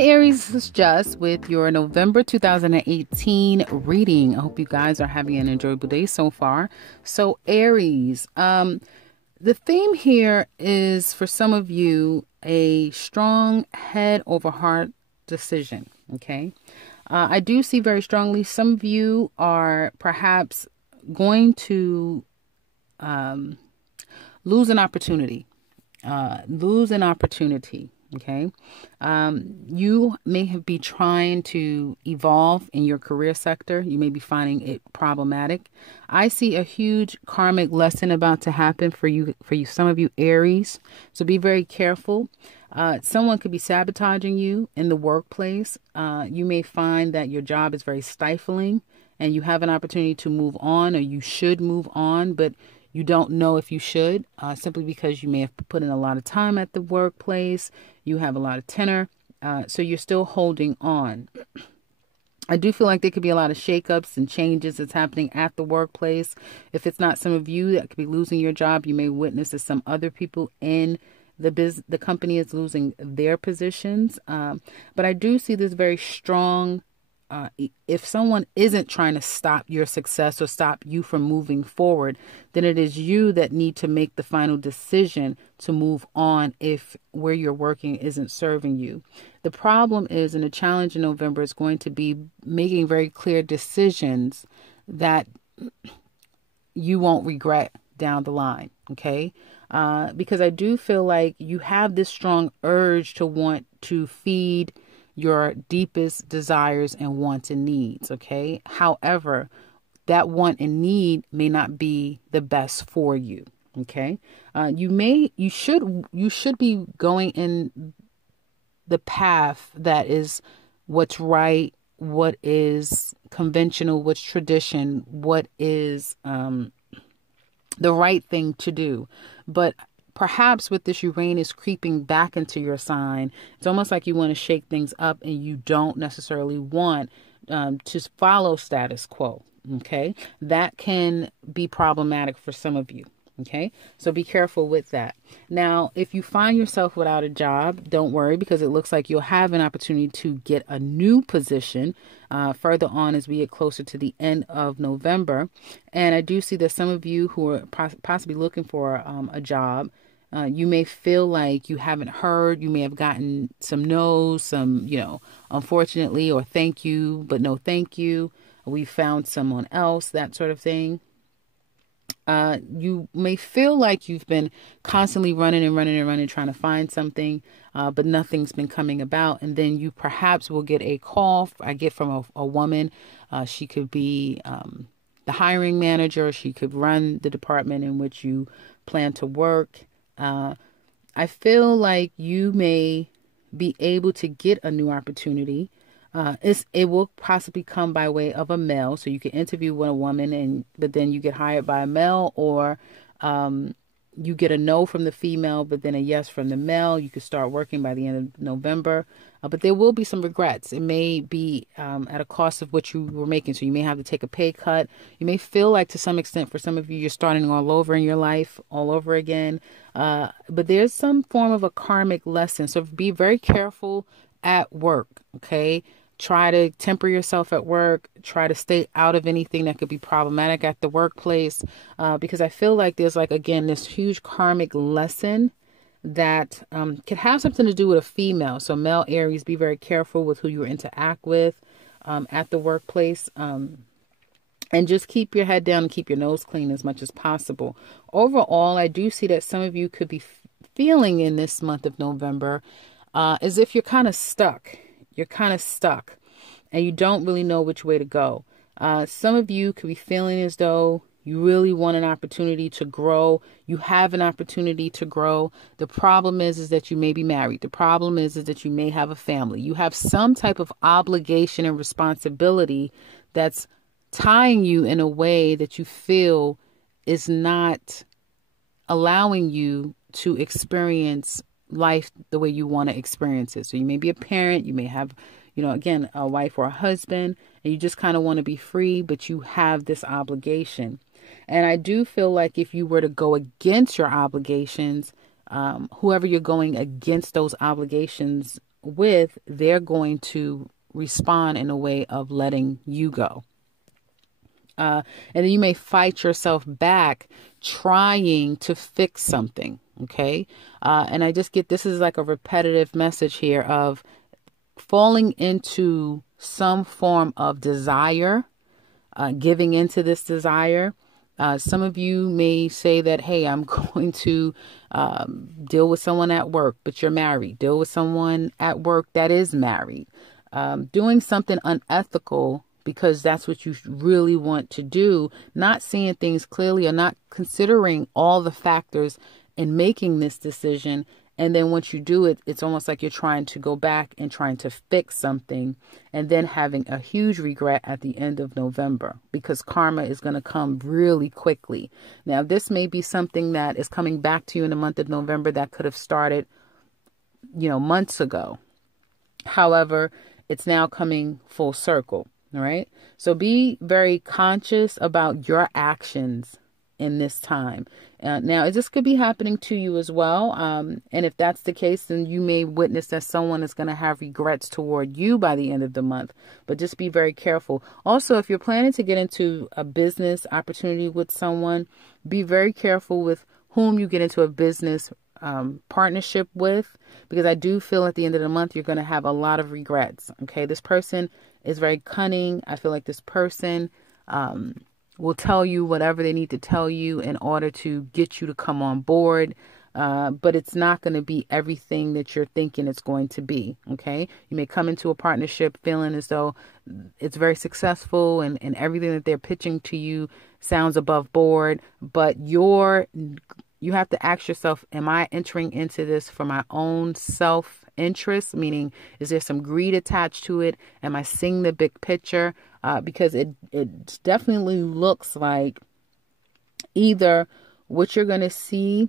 Hi Aries, this is Jess with your November 2018 reading. I hope you guys are having an enjoyable day so far. So Aries, the theme here is for some of you a strong head over heart decision. Okay. I do see very strongly some of you are perhaps going to lose an opportunity. Okay. You may be trying to evolve in your career sector. You may be finding it problematic. I see a huge karmic lesson about to happen for you, some of you Aries. So be very careful. Someone could be sabotaging you in the workplace. You may find that your job is very stifling and you have an opportunity to move on, or you should move on, but you don't know if you should, simply because you may have put in a lot of time at the workplace. You have a lot of tenor, so you're still holding on. I do feel like there could be a lot of shakeups and changes that's happening at the workplace. If it's not some of you that could be losing your job, you may witness that some other people in the company is losing their positions. But I do see this very strong. If someone isn't trying to stop your success or stop you from moving forward, then it is you that need to make the final decision to move on if where you're working isn't serving you. The problem is, and the challenge in November is going to be making very clear decisions that you won't regret down the line. Okay. Because I do feel like you have this strong urge to want to feed your deepest desires and wants and needs. Okay. However, that want and need may not be the best for you. Okay. You should be going in the path that is what's right, what is conventional, what's tradition, what is, the right thing to do. But perhaps with this Uranus creeping back into your sign, it's almost like you want to shake things up and you don't necessarily want to follow status quo. Okay. That can be problematic for some of you. Okay. So be careful with that. Now, if you find yourself without a job, don't worry, because it looks like you'll have an opportunity to get a new position further on as we get closer to the end of November. And I do see that some of you who are possibly looking for a job, you may feel like you haven't heard. You may have gotten some no's, some, unfortunately, or thank you, but no thank you. We found someone else, that sort of thing. You may feel like you've been constantly running, trying to find something, but nothing's been coming about. And then you perhaps will get a call. I get from a woman. She could be the hiring manager. She could run the department in which you plan to work. I feel like you may be able to get a new opportunity. It will possibly come by way of a male. So you can interview with a woman, but then you get hired by a male, or you get a no from the female, but then a yes from the male. You could start working by the end of November. But there will be some regrets. It may be at a cost of what you were making. So you may have to take a pay cut. You may feel like, to some extent, for some of you, you're starting all over in your life, all over again. But there's some form of a karmic lesson. So be very careful at work. Okay. Try to temper yourself at work. Try to stay out of anything that could be problematic at the workplace. Because I feel like there's this huge karmic lesson that could have something to do with a female. So male Aries, be very careful with who you interact with at the workplace. And just keep your head down and keep your nose clean as much as possible. Overall, I do see that some of you could be feeling in this month of November as if you're kind of stuck. You're kind of stuck and you don't really know which way to go. Some of you could be feeling as though you really want an opportunity to grow. You have an opportunity to grow. The problem is that you may be married. The problem is that you may have a family. You have some type of obligation and responsibility that's tying you in a way that you feel is not allowing you to experience life the way you want to experience it. So you may be a parent, you may have, again, a wife or a husband, and you just kind of want to be free, but you have this obligation. And I do feel like if you were to go against your obligations, whoever you're going against those obligations with, they're going to respond in a way of letting you go. And then you may fight yourself back trying to fix something. Okay. And I just get, this is like a repetitive message here of falling into some form of desire, giving into this desire. Some of you may say that, hey, I'm going to deal with someone at work, but you're married. Deal with someone at work that is married. Doing something unethical because that's what you really want to do, not seeing things clearly or not considering all the factors in making this decision. And then once you do it, it's almost like you're trying to go back and trying to fix something and then having a huge regret at the end of November because karma is going to come really quickly. Now, this may be something that is coming back to you in the month of November that could have started, months ago. However, it's now coming full circle. All right. So be very conscious about your actions in this time. Now, this could be happening to you as well. And if that's the case, then you may witness that someone is going to have regrets toward you by the end of the month. But just be very careful. Also, if you're planning to get into a business opportunity with someone, be very careful with whom you get into a business partnership with, because I do feel at the end of the month, you're going to have a lot of regrets. Okay. This person is very cunning. I feel like this person will tell you whatever they need to tell you in order to get you to come on board. But it's not going to be everything that you're thinking it's going to be. Okay. You may come into a partnership feeling as though it's very successful and everything that they're pitching to you sounds above board, but you have to ask yourself, am I entering into this for my own self-interest? Meaning, is there some greed attached to it? Am I seeing the big picture? Because it definitely looks like either what you're going to see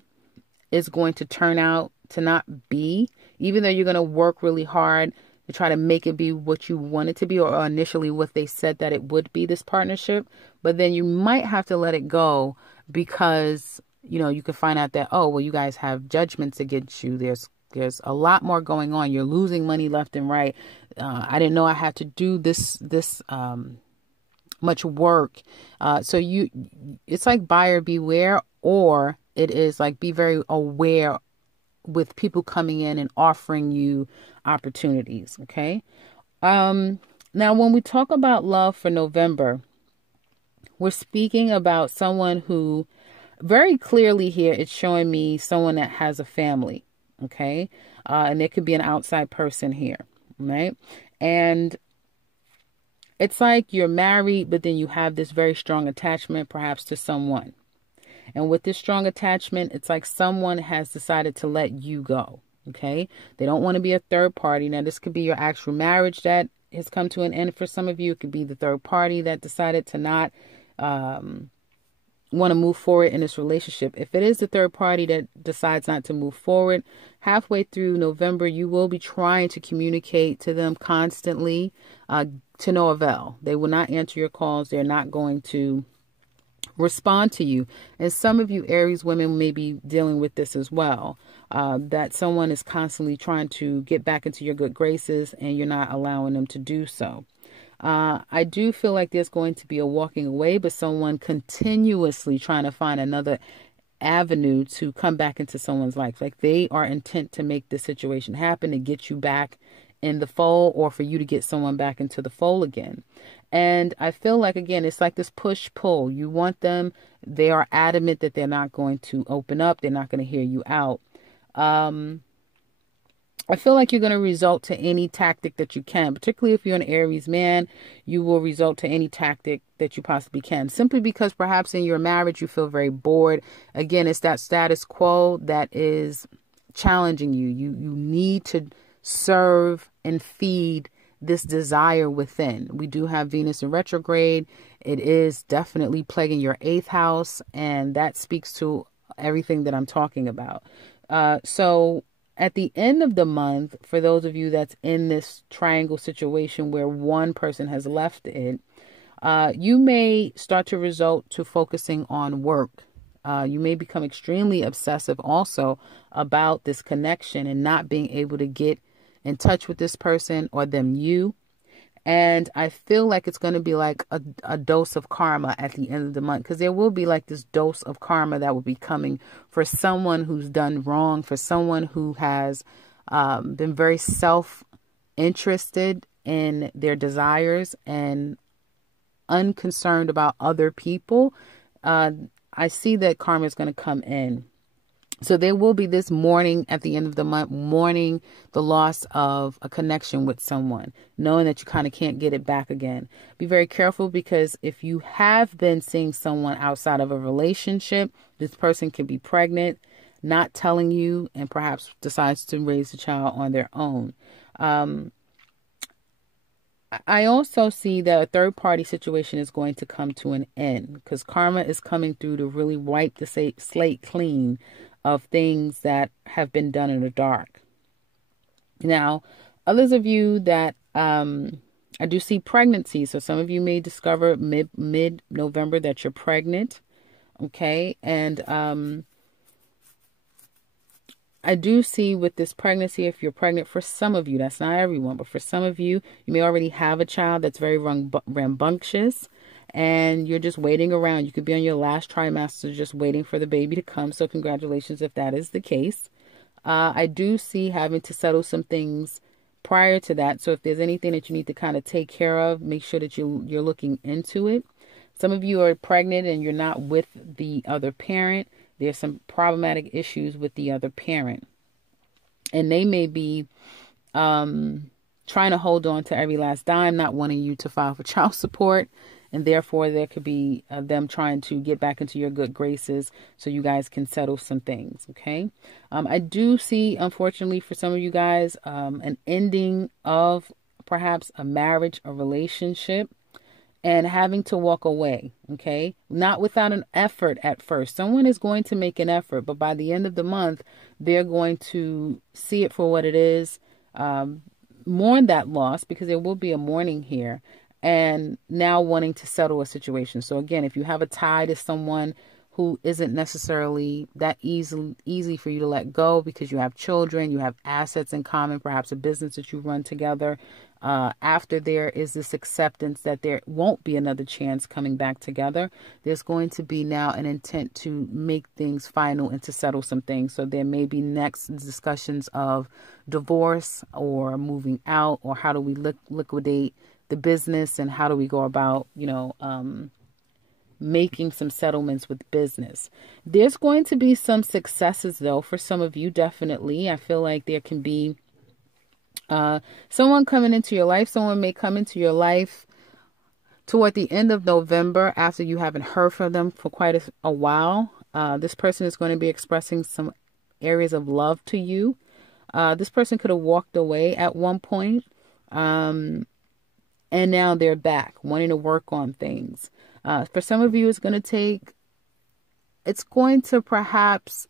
is going to turn out to not be, even though you're going to work really hard to try to make it be what you want it to be, or initially what they said that it would be, this partnership. But then you might have to let it go because you can find out that, oh, well, you guys have judgments against you. There's a lot more going on. You're losing money left and right. I didn't know I had to do this much work. So it's like buyer beware, or it is like be very aware with people coming in and offering you opportunities. Okay. Now, when we talk about love for November, we're speaking about someone who, very clearly here, it's showing me someone that has a family, okay? And there could be an outside person here, right? And it's like you're married, but then you have this very strong attachment, perhaps to someone. And with this strong attachment, it's like someone has decided to let you go, okay? They don't want to be a third party. Now, this could be your actual marriage that has come to an end for some of you. It could be the third party that decided to not want to move forward in this relationship. If it is the third party that decides not to move forward, halfway through November, you will be trying to communicate to them constantly to no avail. They will not answer your calls. They're not going to respond to you. And some of you Aries women may be dealing with this as well, that someone is constantly trying to get back into your good graces and you're not allowing them to do so. I do feel like there's going to be a walking away, but someone continuously trying to find another avenue to come back into someone's life. Like they are intent to make this situation happen, to get you back in the fold, or for you to get someone back into the fold again. And I feel like, again, it's like this push-pull. You want them. They are adamant that they're not going to open up. They're not going to hear you out. I feel like you're going to resort to any tactic that you can, particularly if you're an Aries man. You will resort to any tactic that you possibly can, simply because perhaps in your marriage you feel very bored. Again, it's that status quo that is challenging you. You need to serve and feed this desire within. We do have Venus in retrograde. It is definitely plaguing your 8th house, and that speaks to everything that I'm talking about. So at the end of the month, for those of you that's in this triangle situation where one person has left it, you may start to resort to focusing on work. You may become extremely obsessive also about this connection and not being able to get in touch with this person or them you. And I feel like it's going to be like a dose of karma at the end of the month, because there will be like this dose of karma that will be coming for someone who's done wrong, for someone who has been very self-interested in their desires and unconcerned about other people. I see that karma is going to come in. So there will be this mourning at the end of the month, mourning the loss of a connection with someone, knowing that you kind of can't get it back again. Be very careful, because if you have been seeing someone outside of a relationship, this person can be pregnant, not telling you, and perhaps decides to raise the child on their own. I also see that a third party situation is going to come to an end, because karma is coming through to really wipe the slate clean of things that have been done in the dark. Now, others of you that I do see pregnancy. So some of you may discover mid-November that you're pregnant. Okay. And I do see with this pregnancy, if you're pregnant, for some of you, that's not everyone, but for some of you, you may already have a child that's very rambunctious, and you're just waiting around. You could be on your last trimester just waiting for the baby to come. So congratulations if that is the case. I do see having to settle some things prior to that. So if there's anything that you need to kind of take care of, make sure that you're looking into it. Some of you are pregnant and you're not with the other parent. There's some problematic issues with the other parent, and they may be trying to hold on to every last dime, not wanting you to file for child support. And therefore, there could be them trying to get back into your good graces so you guys can settle some things. Okay. I do see, unfortunately, for some of you guys, an ending of perhaps a marriage, a relationship, and having to walk away. Okay. Not without an effort at first. Someone is going to make an effort, but by the end of the month, they're going to see it for what it is, mourn that loss, because there will be a mourning here, and now wanting to settle a situation. So again, if you have a tie to someone who isn't necessarily that easy for you to let go, because you have children, you have assets in common, perhaps a business that you run together, after there is this acceptance that there won't be another chance coming back together, there's going to be now an intent to make things final and to settle some things. So there may be next discussions of divorce or moving out, or how do we liquidate the business, and how do we go about, making some settlements with business. There's going to be some successes, though, for some of you, definitely. I feel like there can be someone coming into your life. Someone may come into your life toward the end of November, after you haven't heard from them for quite a while. This person is going to be expressing some areas of love to you. This person could have walked away at one point, and now they're back wanting to work on things. For some of you, it's going to perhaps,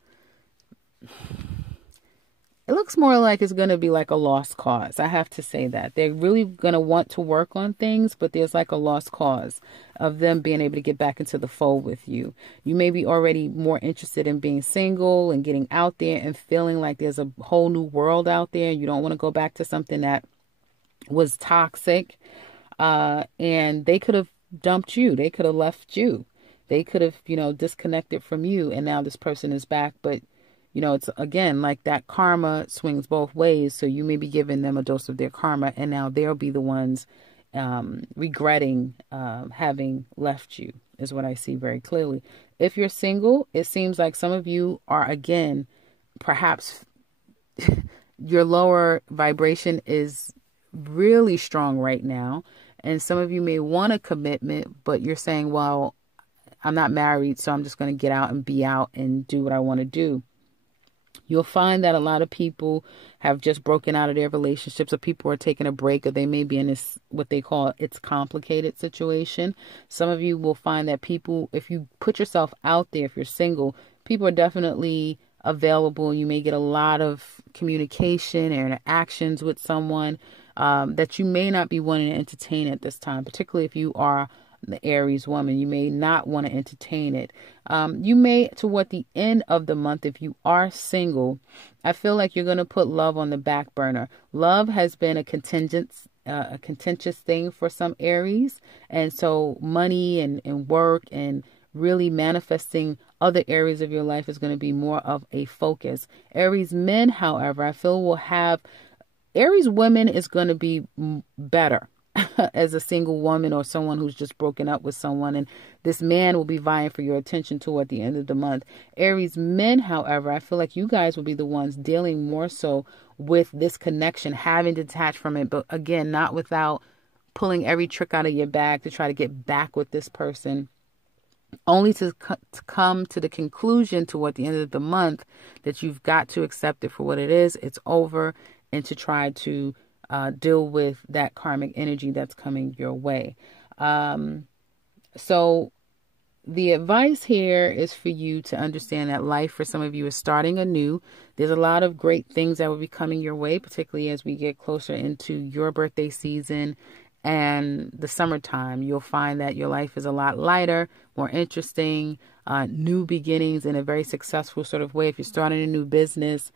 it looks more like it's going to be like a lost cause. I have to say that. They're really going to want to work on things, but there's like a lost cause of them being able to get back into the fold with you. You may be already more interested in being single and getting out there and feeling like there's a whole new world out there. You don't want to go back to something that was toxic. And they could have dumped you. They could have left you. They could have, disconnected from you. And now this person is back. But, it's again, like that karma swings both ways. So you may be giving them a dose of their karma, and now they'll be the ones regretting having left you, is what I see very clearly. If you're single, it seems like some of you are, again, perhaps your lower vibration is really strong right now. And some of you may want a commitment, but you're saying, well, I'm not married, so I'm just going to get out and be out and do what I want to do. You'll find that a lot of people have just broken out of their relationships, or people are taking a break, or they may be in this, what they call, it's complicated situation. Some of you will find that people, if you put yourself out there, if you're single, people are definitely available. You may get a lot of communication and interactions with someone that you may not be wanting to entertain at this time, particularly if you are the Aries woman. You may not want to entertain it. You may, toward the end of the month, if you are single, I feel like you're going to put love on the back burner. Love has been a contentious thing for some Aries. And so money and work and really manifesting other areas of your life is going to be more of a focus. Aries men, however, I feel will have, Aries women is going to be better as a single woman or someone who's just broken up with someone, and this man will be vying for your attention toward the end of the month. Aries men, however, I feel like you guys will be the ones dealing more so with this connection, having to detach from it, but again, not without pulling every trick out of your bag to try to get back with this person, only to come to the conclusion toward the end of the month that you've got to accept it for what it is. It's over, and to try to deal with that karmic energy that's coming your way. So the advice here is for you to understand that life for some of you is starting anew. There's a lot of great things that will be coming your way, particularly as we get closer into your birthday season and the summertime. You'll find that your life is a lot lighter, more interesting, new beginnings in a very successful sort of way. If you're starting a new business,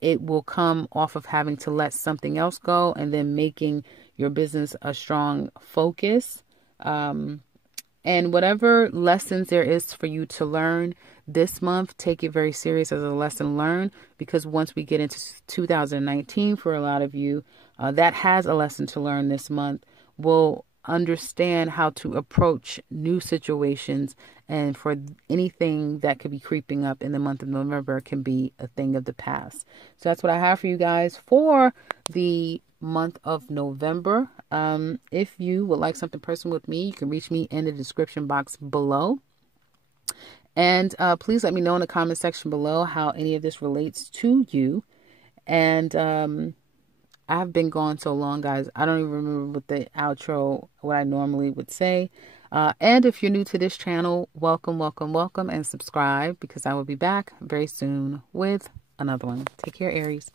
it will come off of having to let something else go and then making your business a strong focus. And whatever lessons there is for you to learn this month, take it very serious as a lesson learned, because once we get into 2019, for a lot of you, that has a lesson to learn this month. We'll understand how to approach new situations, and for anything that could be creeping up in the month of November can be a thing of the past. So that's what I have for you guys for the month of November. If you would like something personal with me, you can reach me in the description box below. And please let me know in the comment section below how any of this relates to you. And I've been gone so long, guys, I don't even remember what the outro, what I normally would say. And if you're new to this channel, welcome, welcome, welcome, and subscribe, because I will be back very soon with another one. Take care, Aries.